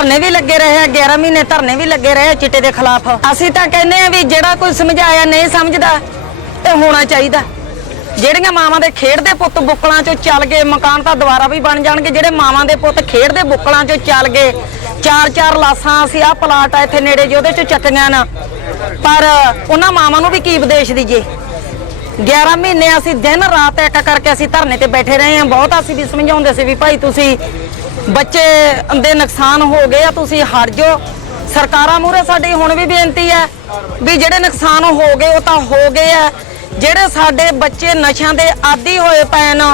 ਧਰਨੇ ਵੀ ਲੱਗੇ ਰਹੇ ਆ 11 ਮਹੀਨੇ ਧਰਨੇ ਵੀ ਲੱਗੇ ਰਹੇ ਆ ਚਿੱਟੇ ਦੇ ਖਿਲਾਫ। ਅਸੀਂ ਤਾਂ ਕਹਿੰਦੇ ਆ ਵੀ ਜਿਹੜਾ ਕੋਈ ਸਮਝਾਇਆ ਨਹੀਂ ਸਮਝਦਾ ਤੇ ਹੋਣਾ ਚਾਹੀਦਾ। ਜਿਹੜੀਆਂ ਮਾਵਾਂ ਦੇ ਖੇਡਦੇ ਪੁੱਤ ਬੁੱਕਲਾਂ ਚੋਂ ਚੱਲ ਗਏ, ਮਕਾਨ ਤਾਂ ਦੁਬਾਰਾ ਵੀ ਬਣ ਜਾਣਗੇ। ਜਿਹੜੇ ਮਾਵਾਂ ਦੇ ਪੁੱਤ ਖੇਡਦੇ ਬੁੱਕਲਾਂ ਚੋਂ ਚੱਲ ਗਏ ਚਾਰ ਚਾਰ ਲਾਸਾਂ ਅਸੀਂ ਆ ਪਲਾਟ ਆ ਇੱਥੇ ਨੇੜੇ ਜੇ ਉਹਦੇ ਚੋਂ ਚੱਕੀਆਂ ਨਾ। ਪਰ ਉਹਨਾਂ ਮਾਵਾਂ ਨੂੰ ਵੀ ਕੀ ਉਪਦੇਸ਼ ਦੀਏ 11 ਮਹੀਨੇ ਅਸੀਂ ਦਿਨ ਰਾਤ ਇੱਕ ਕਰਕੇ ਅਸੀਂ ਧਰਨੇ ਤੇ ਬੈਠੇ ਰਹੇ ਹਾਂ ਬਹੁਤ ਅਸੀਂ ਵੀ ਸਮਝਾਉਂਦੇ ਸੀ ਵੀ ਭਾਈ ਤੁਸੀਂ ਬੱਚੇ ਦੇ ਨੁਕਸਾਨ ਹੋ ਗਏ ਆ, ਤੁਸੀਂ ਹਟ ਜਾਓ। ਸਰਕਾਰਾਂ ਮੂਹਰੇ ਸਾਡੀ ਹੁਣ ਵੀ ਬੇਨਤੀ ਹੈ ਵੀ ਜਿਹੜੇ ਨੁਕਸਾਨ ਹੋ ਗਏ, ਉਹ ਤਾਂ ਹੋ ਗਏ ਆ। ਜਿਹੜੇ ਸਾਡੇ ਬੱਚੇ ਨਸ਼ਿਆਂ ਦੇ ਆਦੀ ਹੋਏ ਪਏ ਨੇ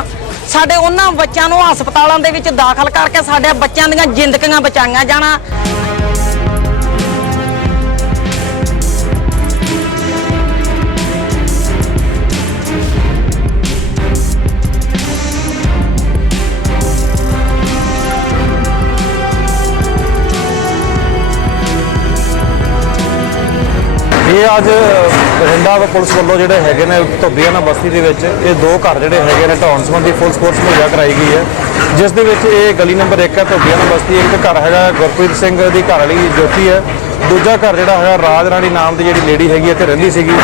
ਸਾਡੇ ਉਹਨਾਂ ਬੱਚਿਆਂ ਨੂੰ ਹਸਪਤਾਲਾਂ ਦੇ ਵਿੱਚ ਦਾਖਲ ਕਰਕੇ ਸਾਡੇ ਬੱਚਿਆਂ ਦੀਆਂ ਜ਼ਿੰਦਗੀਆਂ ਬਚਾਈਆਂ ਜਾਣਾ। ਇਹ ਅੱਜ ਬਠਿੰਡਾ ਪੁਲਿਸ ਵੱਲੋਂ ਜਿਹੜੇ ਹੈਗੇ ਨੇ ਧੋਬੀਆਣਾ ਬਸਤੀ ਦੇ ਵਿੱਚ ਇਹ ਦੋ ਘਰ ਜਿਹੜੇ ਹੈਗੇ ਨੇ ਢਾਉਣ ਸੰਬੰਧੀ ਫੁੱਲ ਸਪੋਰਟਸ ਮੁਹੱਈਆ ਕਰਾਈ ਗਈ ਹੈ। ਜਿਸ ਦੇ ਵਿੱਚ ਇਹ ਗਲੀ ਨੰਬਰ 1 ਹੈ, ਧੋਬੀਆਂ ਧੋਬੀਆਣਾ ਬਸਤੀ ਇੱਕ ਘਰ ਹੈਗਾ, ਗੁਰਪ੍ਰੀਤ ਸਿੰਘ ਦੀ ਘਰ ਵਾਲੀ ਜੋਤੀ ਹੈ। ਦੂਜਾ ਘਰ ਜਿਹੜਾ ਹੈਗਾ, ਰਾਜ ਰਾਣੀ ਨਾਮ ਦੀ ਜਿਹੜੀ ਲੇਡੀ ਹੈਗੀ, ਇੱਥੇ ਰਹਿੰਦੀ ਸੀਗੀ।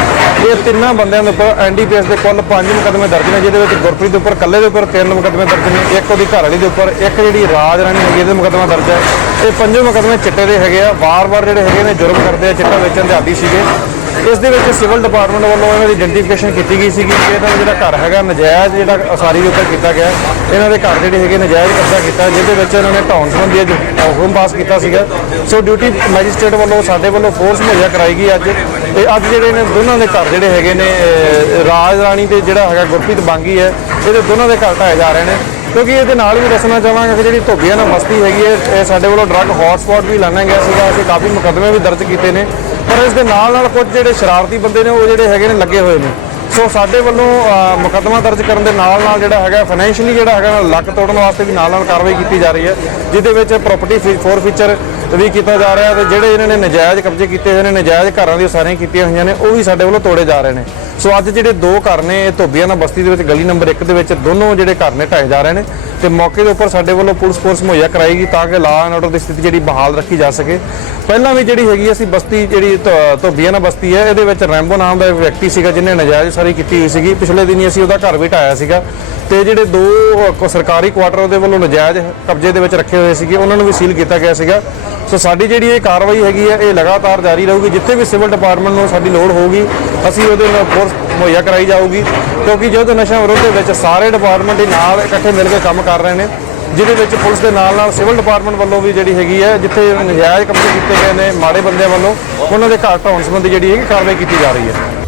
ਇਹ ਤਿੰਨਾਂ ਬੰਦਿਆਂ ਦੇ ਉੱਪਰ ਐਨਡੀਪੀਐਸ ਦੇ ਕੁੱਲ ਪੰਜ ਮੁਕੱਦਮੇ ਦਰਜ ਨੇ, ਜਿਹਦੇ ਵਿੱਚ ਗੁਰਪ੍ਰੀਤ ਦੇ ਉੱਪਰ, ਇਕੱਲੇ ਦੇ ਉੱਪਰ ਤਿੰਨ ਮੁਕੱਦਮੇ ਦਰਜ ਨੇ, ਇੱਕ ਉਹਦੀ ਘਰ ਵਾਲੀ ਦੇ ਉੱਪਰ, ਇੱਕ ਜਿਹੜੀ ਰਾਜ ਰਾਣੀ ਹੈਗੀ, ਇਹਦੇ ਮੁਕੱਦਮਾ ਦਰਜ ਹੈ। ਇਹ ਪੰਜੇ ਮੁਕੱਦਮੇ ਚਿੱਟੇ ਦੇ ਹੈਗੇ ਆ, ਵਾਰ-ਵਾਰ ਜਿਹੜੇ ਹੈਗੇ ਨੇ, ਜੁਰਮ ਕਰਦੇ ਆ, ਚਿੱਟਾ ਵੇਚਣ ਦੇ ਆਦੀ ਸੀਗੇ। ਇਸ ਦੇ ਵਿੱਚ ਸਿਵਲ ਡਿਪਾਰਟਮੈਂਟ ਵੱਲੋਂ ਇਹਨਾਂ ਦੀ ਆਇਡੈਂਟੀਫਿਕੇਸ਼ਨ ਕੀਤੀ ਗਈ ਸੀਗੀ ਕਿ ਇਹਨਾਂ ਦਾ ਜਿਹੜਾ ਘਰ ਹੈਗਾ, ਨਜਾਇਜ਼ ਜਿਹੜਾ ਅਸਾਰੀ ਦੇ ਉੱਪਰ ਕੀਤਾ ਗਿਆ। ਇਹਨਾਂ ਦੇ ਘਰ ਜਿਹੜੇ ਹੈਗੇ, ਨਜਾਇਜ਼ ਕਬਜ਼ਾ ਕੀਤਾ, ਜਿਹਦੇ ਵਿੱਚ ਇਹਨਾਂ ਨੇ ਢਾਉਣ ਸੰਬੰਧੀ ਅੱਜ ਹੁਕਮ ਪਾਸ ਕੀਤਾ ਸੀਗਾ। ਸੋ ਡਿਊਟੀ ਮੈਜਿਸਟ੍ਰੇਟ ਵੱਲੋਂ ਸਾਡੇ ਵੱਲੋਂ ਫੋਰਸ ਮੁਹੱਈਆ ਕਰਾਈ ਗਈ ਅੱਜ। ਤੇ ਅੱਜ ਜਿਹੜੇ ਨੇ ਦੋਨਾਂ ਦੇ ਘਰ ਜਿਹੜੇ ਹੈਗੇ ਨੇ ਰਾਜ ਰਾਣੀ ਤੇ ਜਿਹੜਾ ਹੈਗਾ ਗੁਰਪ੍ਰੀਤ ਬਾਂਗੀ ਹੈ, ਇਹਦੇ ਦੋਨਾਂ ਦੇ ਘਰ ਢਾਏ ਜਾ ਰਹੇ ਨੇ। ਕਿਉਂਕਿ ਇਹਦੇ ਨਾਲ ਵੀ ਦੱਸਣਾ ਚਾਹਾਂਗਾ ਕਿ ਜਿਹੜੀ ਧੋਬੀਆਂ ਨਾਲ ਬਸਤੀ ਹੈਗੀ ਹੈ, ਇਹ ਸਾਡੇ ਵੱਲੋਂ ਡਰੱਗ ਹੌਟਸਪੌਟ ਵੀ ਲਾਣਾ ਗਿਆ ਸੀਗਾ। ਅਸੀਂ ਕਾਫੀ ਮੁਕੱਦਮੇ ਵੀ ਦਰਜ ਕੀਤੇ ਨੇ। ਪਰ ਇਸ ਦੇ ਨਾਲ ਨਾਲ ਕੁਝ ਜਿਹੜੇ ਸ਼ਰਾਰਤੀ ਬੰਦੇ ਨੇ, ਉਹ ਜਿਹੜੇ ਹੈਗੇ ਨੇ, ਲੱਗੇ ਹੋਏ ਨੇ। ਸੋ ਸਾਡੇ ਵੱਲੋਂ ਮੁਕੱਦਮਾ ਦਰਜ ਕਰਨ ਦੇ ਨਾਲ ਨਾਲ ਜਿਹੜਾ ਹੈਗਾ ਫਾਈਨੈਂਸ਼ੀਅਲੀ ਜਿਹੜਾ ਹੈਗਾ, ਲੱਕ ਤੋੜਨ ਵਾਸਤੇ ਵੀ ਨਾਲ ਨਾਲ ਕਾਰਵਾਈ ਕੀਤੀ ਜਾ ਰਹੀ ਹੈ, ਜਿਹਦੇ ਵਿੱਚ ਪ੍ਰਾਪਰਟੀ ਫੋਰ ਫੀਚਰ ਵੀ ਕੀਤਾ ਜਾ ਰਿਹਾ ਤੇ ਜਿਹੜੇ ਇਹਨਾਂ ਨੇ ਨਜਾਇਜ਼ ਕਬਜ਼ੇ ਕੀਤੇ ਹੋਏ ਨੇ, ਨਜਾਇਜ਼ ਘਰਾਂ ਦੀਆਂ ਸਾਰੀਆਂ ਕੀਤੀਆਂ ਹੋਈਆਂ ਨੇ, ਉਹ ਵੀ ਸਾਡੇ ਵੱਲੋਂ ਤੋੜੇ ਜਾ ਰਹੇ ਨੇ। ਸੋ ਅੱਜ ਜਿਹੜੇ ਦੋ ਘਰ ਨੇ, ਇਹ ਧੋਬੀਆਣਾ ਬਸਤੀ ਦੇ ਵਿੱਚ ਗਲੀ ਨੰਬਰ 1 ਦੇ ਵਿੱਚ ਦੋਨੋਂ ਜਿਹੜੇ ਘਰ ਨੇ ਢਾਏ ਜਾ ਰਹੇ ਨੇ। ਤੇ ਮੌਕੇ ਦੇ ਉੱਪਰ ਸਾਡੇ ਵੱਲੋਂ ਪੁਲਿਸ ਫੋਰਸ ਮੁਹੱਈਆ ਕਰਾਏਗੀ ਤਾਂ ਕਿ ਲਾ ਐਂਡ ਆਰਡਰ ਦੀ ਸਥਿਤੀ ਜਿਹੜੀ ਬਹਾਲ ਰੱਖੀ ਜਾ ਸਕੇ। ਪਹਿਲਾਂ ਵੀ ਜਿਹੜੀ ਹੈਗੀ ਅਸੀਂ ਬਸਤੀ ਜਿਹੜੀ ਧੋ- ਧੋਬੀਆਣਾ ਬਸਤੀ ਹੈ ਇਹਦੇ ਵਿੱਚ ਰੈਂਬੋ ਨਾਮ ਦਾ ਇੱਕ ਵਿਅਕਤੀ ਸੀਗਾ ਜਿਹਨੇ ਨਜਾਇਜ਼ ਸਾਰੀ ਕੀਤੀ ਹੋਈ ਸੀਗੀ। ਪਿਛਲੇ ਦਿਨੀ ਅਸੀਂ ਉਹਦਾ ਘਰ ਵੀ ਢਾਇਆ ਸੀਗਾ ਤੇ ਜਿਹੜੇ ਦੋ ਸਰਕਾਰੀ ਕੁਆਟਰ ਉਹਦੇ ਵੱਲੋਂ ਨਜਾਇਜ਼ ਕਬਜ਼ੇ ਦੇ ਵਿੱਚ ਰੱਖੇ ਹੋਏ ਸੀਗੇ, ਉਹਨਾਂ ਨੂੰ ਵੀ ਸੀਲ ਕੀਤਾ ਗਿਆ ਸੀਗਾ। ਸੋ ਸਾਡੀ ਜਿਹੜੀ ਇਹ ਕਾਰਵਾਈ ਹੈਗੀ ਹੈ ਇਹ ਲਗਾਤਾਰ ਜਾਰੀ ਰਹੂਗੀ। ਜਿੱਥੇ ਵੀ ਸਿਵਲ ਡਿਪਾਰਟਮੈਂਟ ਨੂੰ ਸਾਡੀ ਲੋੜ ਹੋਊਗੀ, ਅਸੀਂ ਉਹਦੇ ਨਾਲ ਫੋਰਸ ਮੁਹੱਈਆ ਕਰਾਈ ਜਾਊਗੀ, ਕਿਉਂਕਿ ਜਦੋਂ ਨਸ਼ਾ ਵਿਰੋਧ ਦੇ ਵਿੱਚ ਸਾਰੇ ਡਿਪਾਰਟਮੈਂਟ ਹੀ ਨਾਲ ਇਕੱਠੇ ਮਿਲ ਕੇ ਕੰਮ ਕਰ ਰਹੇ ਨੇ, ਜਿਹਦੇ ਵਿੱਚ ਪੁਲਿਸ ਦੇ ਨਾਲ ਨਾਲ ਸਿਵਲ ਡਿਪਾਰਟਮੈਂਟ ਵੱਲੋਂ ਵੀ ਜਿਹੜੀ ਹੈਗੀ ਹੈ, ਜਿੱਥੇ ਨਜਾਇਜ਼ ਕਬਜ਼ੇ ਕੀਤੇ ਗਏ ਨੇ ਮਾੜੇ ਬੰਦਿਆਂ ਵੱਲੋਂ, ਉਹਨਾਂ ਦੇ ਘਰ ਢਾਉਣ ਸੰਬੰਧੀ ਜਿਹੜੀ ਹੈਗੀ ਕਾਰਵਾਈ ਕੀਤੀ ਜਾ ਰਹੀ ਹੈ।